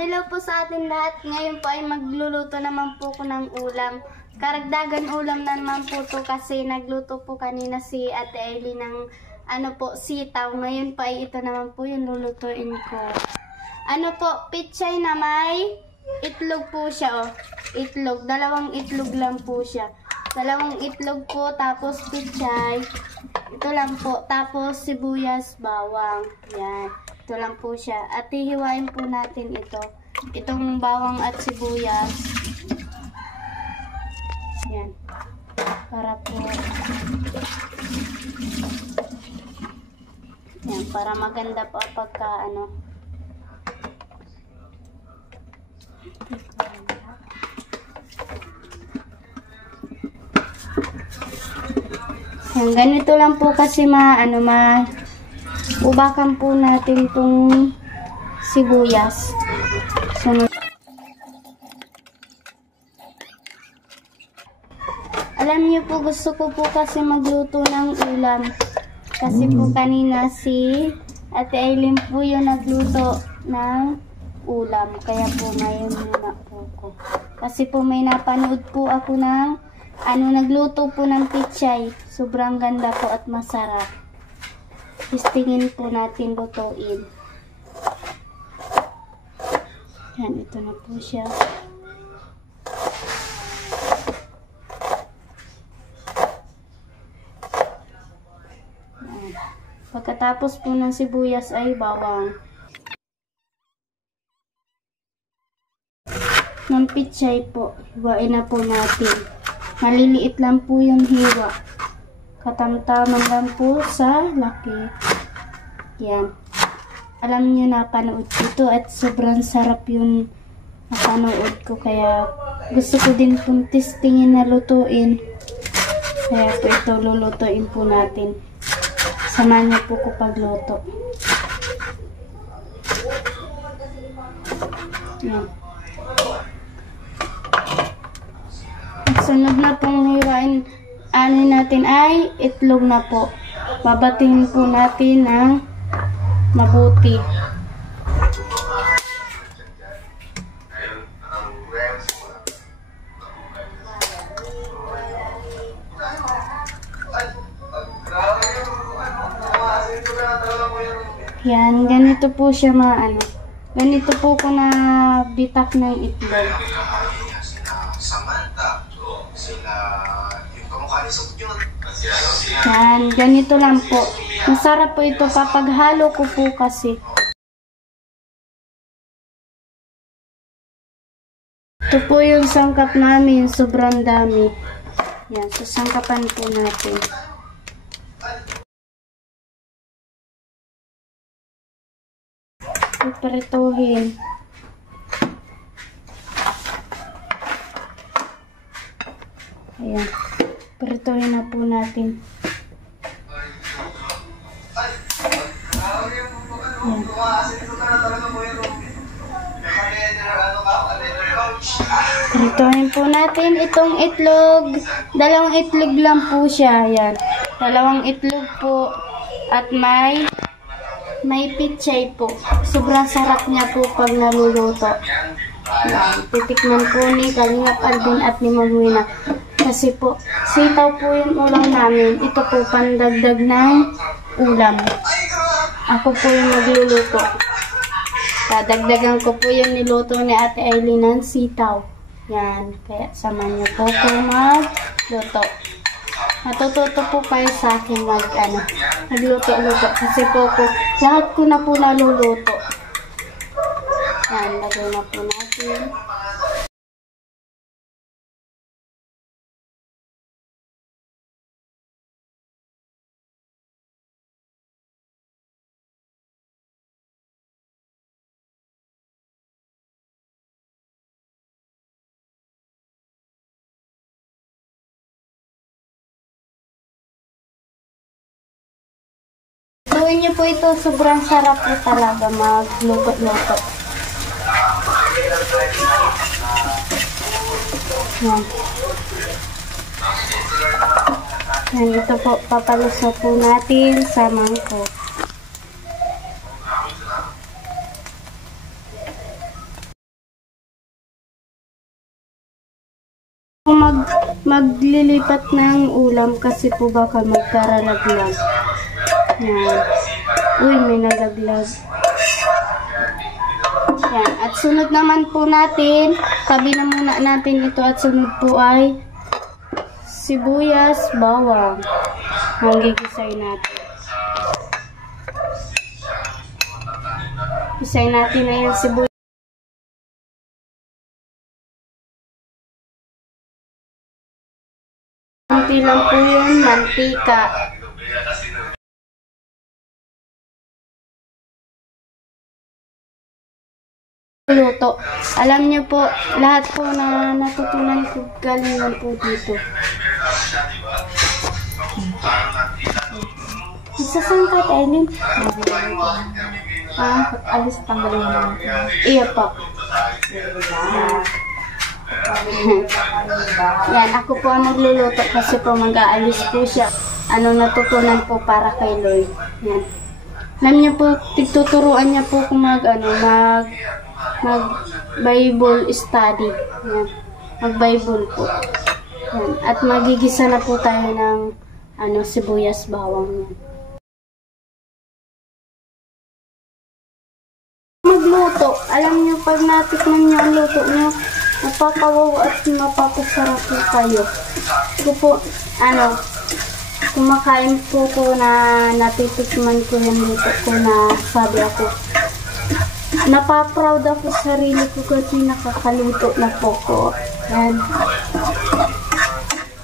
hello po sa atin lahat. Ngayon po ay magluluto naman po ko ng ulam. Karagdagan ulam na naman po to kasi nagluto po kanina si Ate Aileen ng sitaw. Ngayon po ay ito naman po yung lulutuin ko. Pichay na may itlog po siya, Itlog. Dalawang itlog lang po siya. Dalawang itlog po, tapos pichay. Ito lang po. Tapos sibuyas, bawang. Yan. Ito lang po siya. At hihiwain po natin ito. Itong bawang at sibuyas. Yan. Para po. Yan. Para maganda po pagka Yan. Ganito lang po kasi ubakan po natin itong sibuyas. Alam niyo po, gusto ko po kasi magluto ng ulam. Kasi po kanina si Ate Aileen po yung nagluto ng ulam. Kaya po ngayon muna po ko. Kasi po may napanood po ako ng nagluto po ng pichay. Sobrang ganda po at masarap. Testingin po natin lutuin. Yan, ito na po siya. Yan. Pagkatapos po ng sibuyas ay bawang. Ng pichay po, hiwain na po natin. Maliliit lang po yung hiwa. Katamtaman lang po sa laki. Yan. Alam niyo na panood ko ito at sobrang sarap yung napanood ko. Kaya gusto ko din pong testingin na lutuin. Kaya po ito lulutuin po natin. Samahan niyo po ko pagluto. Yan. Sunod na pong hiwain natin ay itlog na po. Babatiin po natin ng mabuti. Yan, ganito po siya ganito po ko na bitak ng itlog. Yan, ganito lang po. Masarap po ito kapag halo ko po kasi. Ito po yung sangkap namin, sobrang dami. Yan, sasangkapan po natin. Iprituhin. Ayan. Prituhin na po natin. Ayan. Prituhin po natin itong itlog. Dalawang itlog lang po siya. Ayan. Dalawang itlog po. At may pichay po. Sobrang sarap niya po pag naluluto. Ayan. Titikman po ni Kalingap Alvin at ni Magwina. Kasi po, sitaw po yung ulam namin. Ito po, pandagdag ng ulam. Ako po yung nagluluto. Dadagdagan ko po yung niluto ni Ate Aileen ng sitaw. Yan. Kaya samahan niyo po ko magluto. Matututo po kayo sa akin nagluto-luto. Kasi po lahat ko na po naluluto. Yan, lagay na po natin. Gawin niyo po ito, sobrang sarap po talaga magluto-luto. Yan. Yan, ito po, papalusot po natin sa mangkok. maglilipat ng ulam kasi po baka magkaralaglag. Yan. Uy, may nalaglag. Yan. At sunod naman po natin, tabi na muna natin ito at sunod po ay sibuyas, bawang. Magigisay natin. Isay natin na yung sibuyas. Kunti lang po yun, mantika. Luto. Alam niyo po, lahat po na natutunan ko galingan po dito. Isasang ka, Eileen? Alis tanggalin mo. Iya po. Yan, ako po ang magluluto kasi po mag-aalis po siya. Ano natutunan po para kay Lloyd. Yan. Alam niyo po, tigtuturuan niya po kung mag-Bible study. Yan. Mag-Bible po. Yan. At magigisa na po tayo ng sibuyas, bawang. Yan. Magluto. Alam niyo, pag natikman niyo ang luto niyo, mapakawaw at mapapasarap po kayo. Ito po, kumakain po ko na natitikman ko yung luto ko na sabi ako, napaproud ako sa sarili ko kasi nakakaluto na po ko. Yan.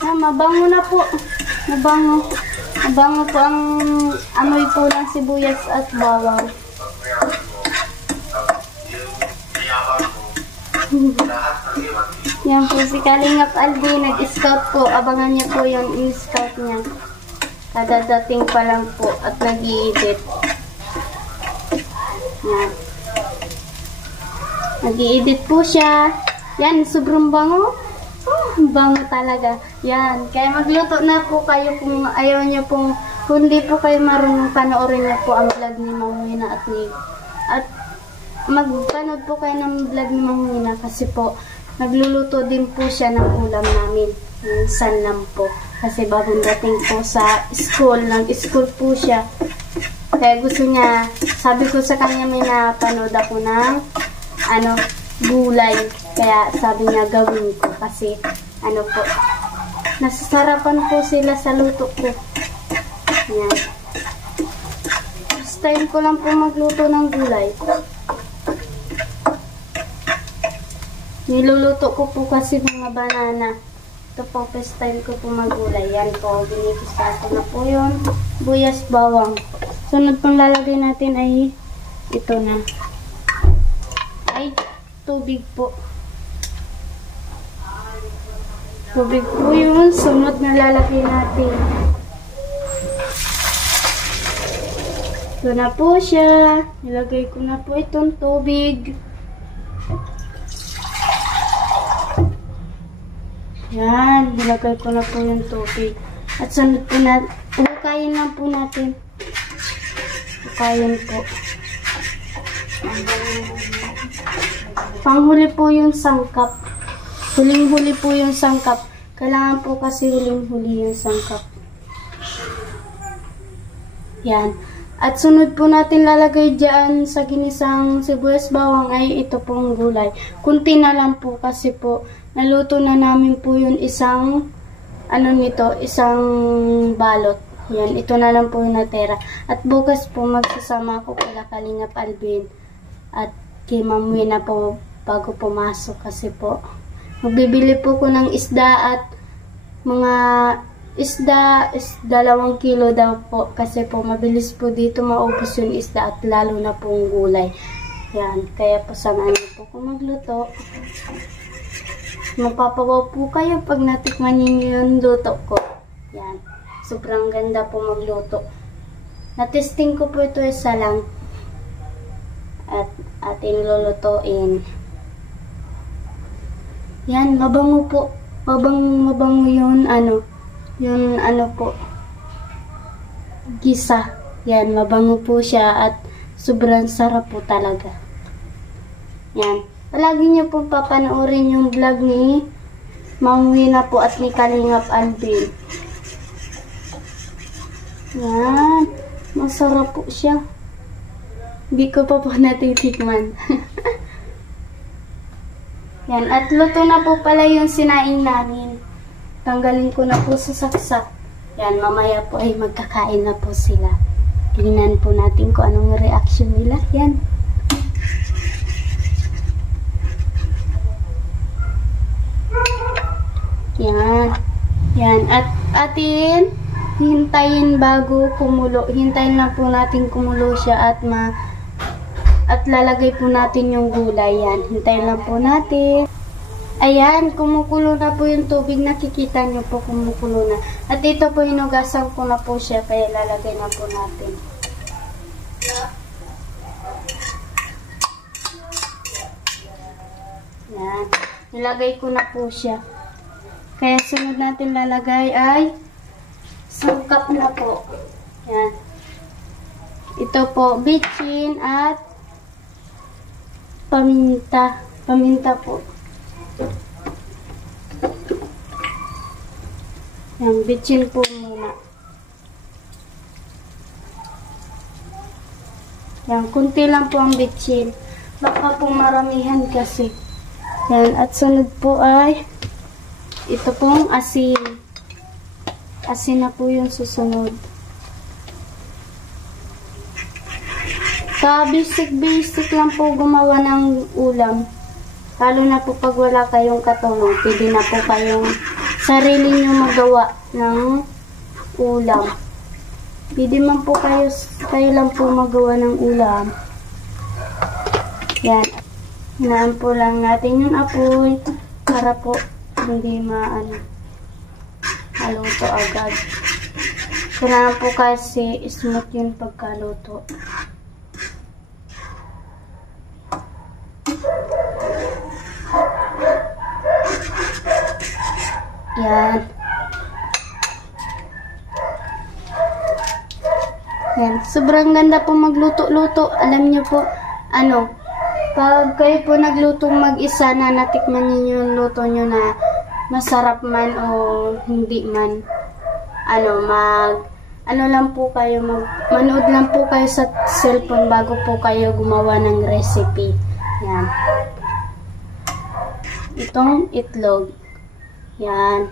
Mabango na po. Mabango. Mabango po ang amoy po ng sibuyas at bawang. Yan po si Kalingap Aldi, nag-scout po. Abangan niya po yung in-scout niya. Kadadating pa lang po at nag-i-edit. Yan. Nag-i-edit po siya. Yan, sobrang bango. Bango talaga. Yan. Kaya magluto na po kayo kung ayaw niyo pong, kung hindi po kayo marunong panoorin niyo po ang vlog ni Ma'am Wina at ni, at magpanood po kayo ng vlog ni Ma'am Wina kasi po nagluluto din po siya ng ulam namin. Minsan lang po. Kasi bagong dating po sa school. Nag-school po siya. Kaya gusto niya, sabi ko sa kanya may napanood ako ng gulay. Kaya sabi niya gawin ko. Kasi po, nasasarapan po sila sa luto ko. Yan. First time ko lang po magluto ng gulay. Niluluto ko po kasi mga banana. Ito po, first time ko po magulay. Yan po, binigisa ko na po yun. Buyas, bawang. Sunod pong lalagay natin ay ito na. Ay, tubig po. Tubig po yun. Sunod na lalagay natin. Ito na po siya. Nilagay ko na po itong tubig. Yan, nilagay ko na po yung tubig. At sunod po natin, hukayin lang po natin. Hukayin po. Panghuli po yung sangkap. Huling-huli po yung sangkap. Kailangan po kasi huling-huli yung sangkap. Yan. At sunod po natin lalagay dyan sa ginisang sibuyas bawang ay ito pong gulay. Kunti na lang po kasi po naluto na namin po yung isang isang balot. Yan, ito na lang po yung natera. At bukas po magsasama ako kila Kalingap Alvin at kay Ma'am Wina po bago pumasok kasi po magbibili po ko ng isda at mga isda, 2 kilo daw po kasi po mabilis po dito maubos yung isda at lalo na pong gulay. Yan, kaya po samahan niyo po kung magluto. Mapapawaw po kayo pag natikman niyo yung luto ko. Yan, sobrang ganda po magluto. Natesting ko po ito isa lang at ating lulutuin. Yan, mabango po. Mabango yun, po, gisa. Yan, mabango po siya at sobrang sarap po talaga. Yan. Palagi niyo po papanoorin yung vlog ni Mauwi na po at ni Kalingap Alvin. Yan. Masarap po siya. Hindi ko pa po natitikman. Yan. At luto na po pala yung sinaing namin. Tanggalin ko na po sa saksak. Yan. Mamaya po ay magkakain na po sila. Tingnan po natin kung anong reaction nila. Yan. Yan. Yan. At atin hintayin bago kumulo. Hintayin na po natin kumulo siya at lalagay po natin yung gulay. Yan. Hintayin lang po natin. Ayan, kumukulo na po yung tubig. Nakikita nyo po kumukulo na. At ito po hinugasan ko na po siya. Kaya lalagay na po natin. Yan. Nilagay ko na po siya. Kaya sunod natin lalagay ay sangkap na po. Yan. Ito po, bitchin at paminta. Paminta po. Yan, bitchin po muna. Yan, kunti lang po ang bitchin. Baka po maramihan kasi. Yan, at sunod po ay ito pong asin. Asin na po yung susunod. Sa basic lang po gumawa ng ulam. Lalo na po pag wala kayong katulong. Pwede na po kayong sarili nyo magawa ng ulam. Pwede man po kayo lang po magawa ng ulam. Yan. Hinaan po lang natin yung apoy para po hindi haluto agad. Kailangan po kasi smooth yung pagkaluto. Yan. Yan. Sobrang ganda po magluto-luto. Alam niyo po, pag kayo po naglutong mag-isa na natikman niyo yung luto niyo na masarap man o hindi man, manood lang po kayo sa cellphone bago po kayo gumawa ng recipe. Yan. Itong itlog. Yan.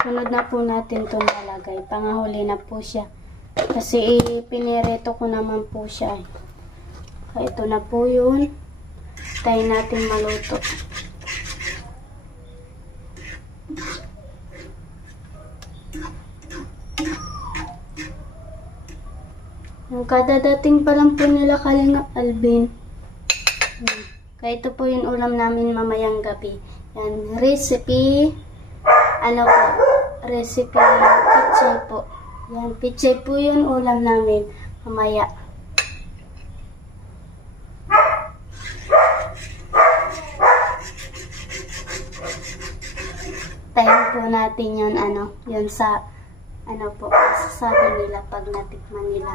Sunod na po natin itong nalagay. Pangahuli na po siya. Kasi pinireto ko naman po siya. Kaya ito na po yun. Tayo natin maluto. Yung kadadating pa lang po nila Kalingap Alvin. Kaya ito po yung ulam namin mamayang gabi. Yan, recipe, recipe pichay po. Yan, pichay po yung ulam namin mamaya. Time po natin yun, yun sa, sasabi nila pag natikman nila.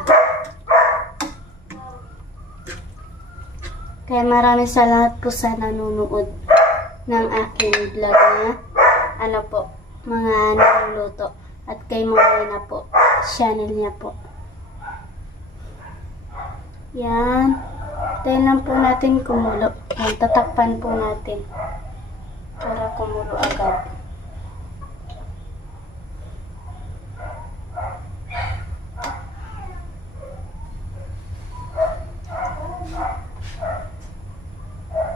Kaya maraming salamat po sa nanonood ng aking vlog na mga niluluto. At kay Morena po, channel niya po. Yan. Tayo lang po natin kumulo. Yan, tatakpan po natin para kumulo agad.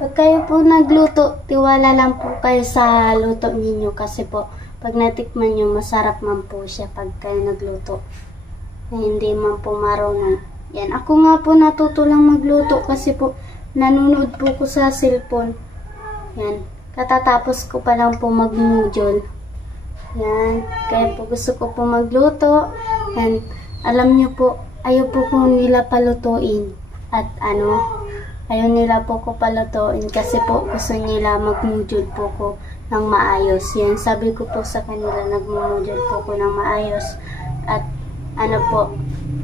Pag kayo po nagluto, tiwala lang po kayo sa luto ninyo kasi po, pag natikman nyo, masarap man po siya pag kayo nagluto. Na hindi man po marunong. Yan, ako nga po natuto lang magluto kasi po, nanonood po ko sa cellphone. Yan, katatapos ko pa lang po mag-noodle. Yan, kaya po gusto ko po magluto. Yan, alam nyo po, ayaw po ko nila palutuin. At ayaw nila po ko palutuin kasi po gusto nila mag-noodle po ko ng maayos. Yan, sabi ko po sa kanila, nag-noodle po ko ng maayos. At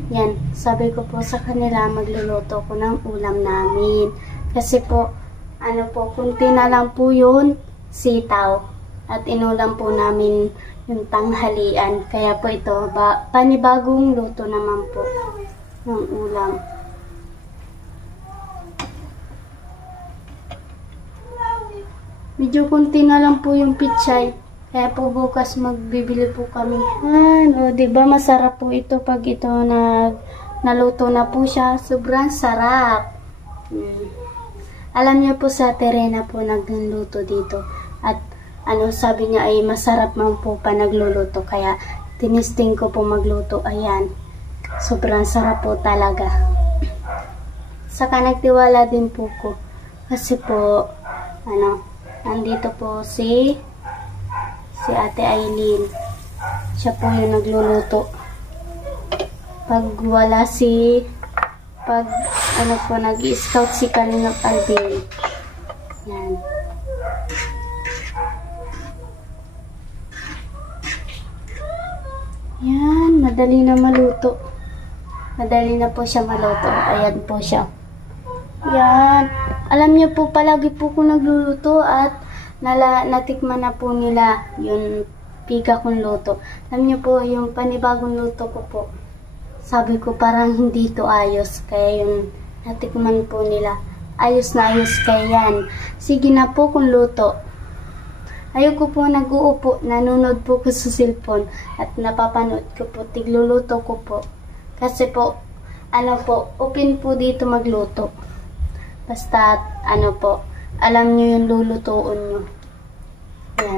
yan, sabi ko po sa kanila, magluluto ko ng ulam namin. Kasi po, kunti na lang po yun, sitaw. At inulam po namin yung tanghalian. Kaya po ito, panibagong luto naman po ng ulam. Medyo kunti na lang po yung pichay. Kaya po bukas magbibili po kami. O, diba masarap po ito pag ito naluto na po siya. Sobrang sarap. Alam niyo po sa Terena po nagluluto dito. At sabi niya ay masarap man po pa nagluluto. Kaya tinisting ko po magluto. Ayan. Sobrang sarap po talaga. Saka nagtiwala din po ko. Kasi po, nandito po si Ate Aileen. Siya po yung nagluluto. Pag wala nag-i-scout si Kalingap Alvin. Yan. Yan, madali na maluto. Madali na po siya maluto. Ayan po siya. Yan. Alam niyo po, palagi po ko nagluluto at natikman na po nila yung piga kong luto. Alam niyo po, yung panibagong luto ko po, sabi ko parang hindi ito ayos. Kaya yung natikman po nila, ayos na ayos kaya yan. Sige na po kung luto. Ayoko po nag-uupo, nanonood po ko sa cellphone at napapanood ko po, tigluluto ko po. Kasi po, open po dito magluto. Basta, alam nyo yung lulutuin nyo.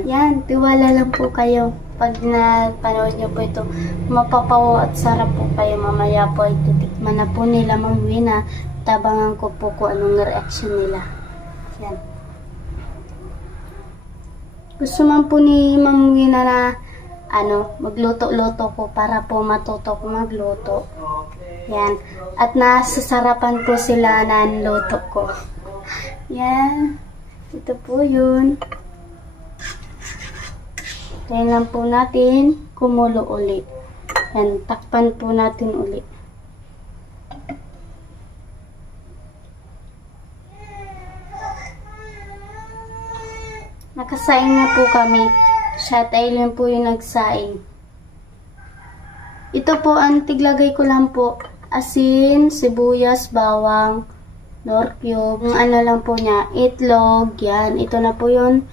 Yan, tiwala lang po kayo. Pag napanood nyo po ito, mapapawa at sarap po kayo. Mamaya po ay titikman na po nila Ma'am Wina. Tabangan ko po kung anong reaction nila. Yan. Gusto man po ni Ma'am Wina na magluto-luto ko para po matuto ko magluto. Yan. At nasasarapan po sila ng luto ko. Yan. Ito po yun. Kaya lang po natin kumulo uli. Yan. Takpan po natin uli. Nakasaing na po kami. Siya at Aileen po yung nagsaing. Ito po ang tiglagay ko lang po. Asin, sibuyas, bawang, nor cube. Lang po niya, itlog. Yan. Ito na po yun.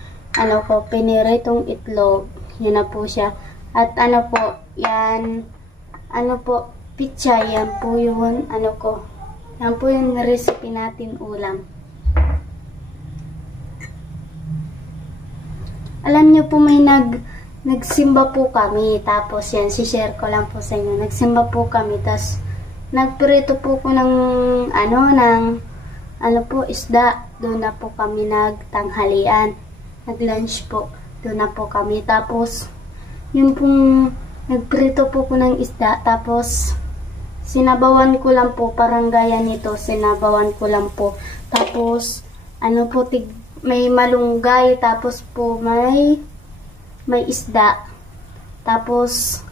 Piniritong itlog. Yan na po siya. At po, yan. Pichay. Yan po yun. Yan po yung recipe natin ulam. Alam niyo po may nagsimba po kami. Tapos yan, share ko lang po sa inyo. Nagsimba po kami. Tapos, nagprito po ko ng, isda. Doon na po kami nagtanghalian. Nag-lunch po. Doon na po kami. Tapos, yun pong, nagprito po ko ng isda. Tapos, sinabawan ko lang po. Parang gaya nito. Sinabawan ko lang po. Tapos, may malunggay, tapos po may isda. Tapos,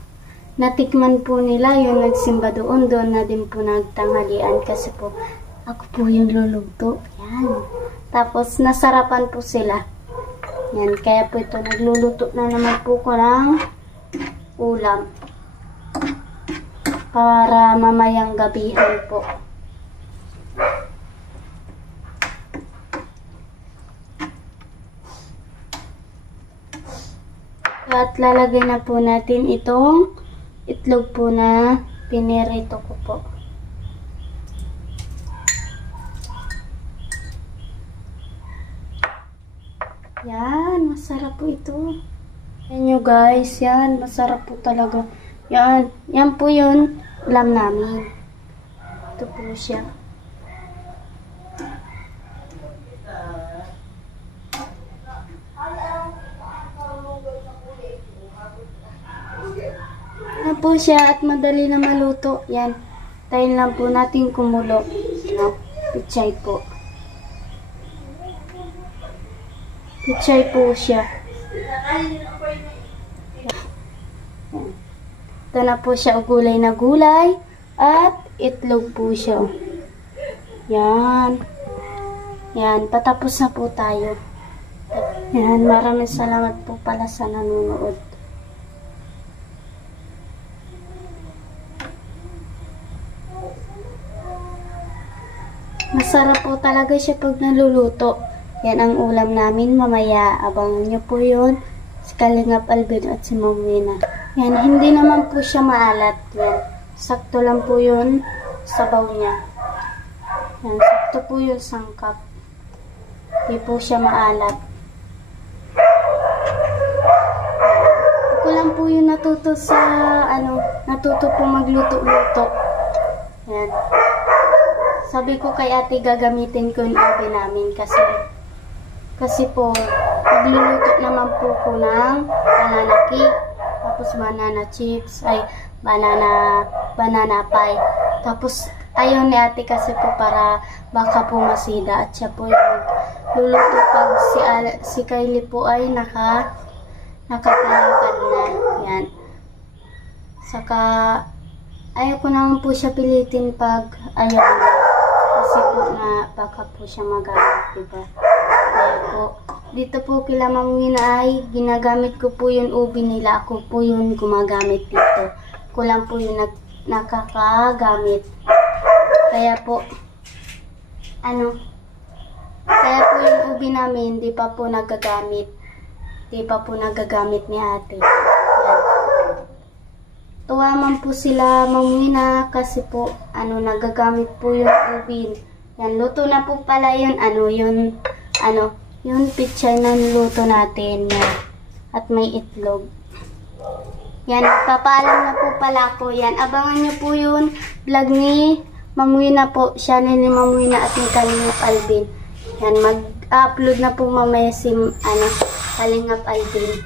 natikman po nila yung nagsimba doon na din po nagtanghalian kasi po, ako po yung luluto. Yan. Tapos, nasarapan po sila. Yan. Kaya po ito, nagluluto na naman po ko ng ulam. Para mamayang gabihan po. At lalagay na po natin itong itlog po na pinirito ko po. Yan, masarap po ito. Yan nyo guys, yan, masarap po talaga. Yan po yun, ulam namin. Ito po siya. Na po siya at madali na maluto. Yan. Tayo lang po natin kumulo. Pichay po. Pichay po siya. Yan. Ito na po siya gulay na gulay at itlog po siya. Yan. Yan. Patapos na po tayo. Yan, maraming salamat po pala sa nanonood. Masarap po talaga siya pag naluluto. Yan ang ulam namin mamaya. Abangan nyo po yun. Si Kalingap Alvin at si Ma'am Wina. Yan, hindi naman po siya maalat. Yan, sakto lang po yun sabaw niya. Yan, sakto po yung sangkap. Hindi po siya maalat. Ako lang po yung natuto sa, natuto po magluto-luto. Yan. Sabi ko kay ate gagamitin ko yung oven namin kasi po magluluto naman po ko ng banana cake, tapos banana chips, banana pie. Tapos ayaw ni ate kasi po para baka po masida at siya po yung luluto pag si Kylie po ay nakapalakad na. Yan. Saka ayaw ko naman po siya pilitin pag ayaw na. Kasi po na baka po siya magamit, diba? Kaya po, dito po kila Ma'am Wina ay ginagamit ko po yung ubi nila. Ako po yung gumagamit dito. Ako lang po yung nakakagamit. Kaya po, kaya po yung ubi namin, di pa po nagagamit. Di pa po nagagamit ni ate. Yan. Tuwa man po sila Ma'am Wina kasi po nagagamit po yung ubin. Yan, luto na po pala yun, yung pichay na niluto natin. Yan. At may itlog. Yan, papaalam na po pala ako. Yan, abangan nyo po yun vlog ni Ma'am Wina po, channel ni Ma'am Wina at ni Kalingap Alvin. Yan, mag-upload na po mamaya si Kalingap Alvin.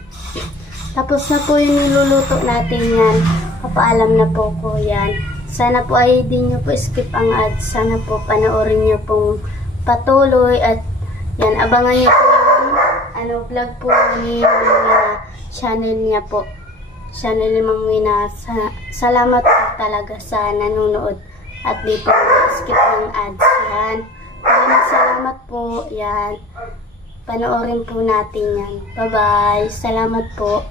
Tapos na po yung niluluto natin yan. Papaalam na po ko yan. Sana po ay di nyo po skip ang ads. Sana po panoorin nyo pong patuloy. At yan, abangan nyo po yung vlog po ni Ma'am Wina. Channel niya po. Channel ni Ma'am Wina. Salamat po talaga sa nanonood. At di po skip ng ads. Yan. Maraming salamat po. Yan. Panoorin po natin yan. Bye-bye. Salamat po.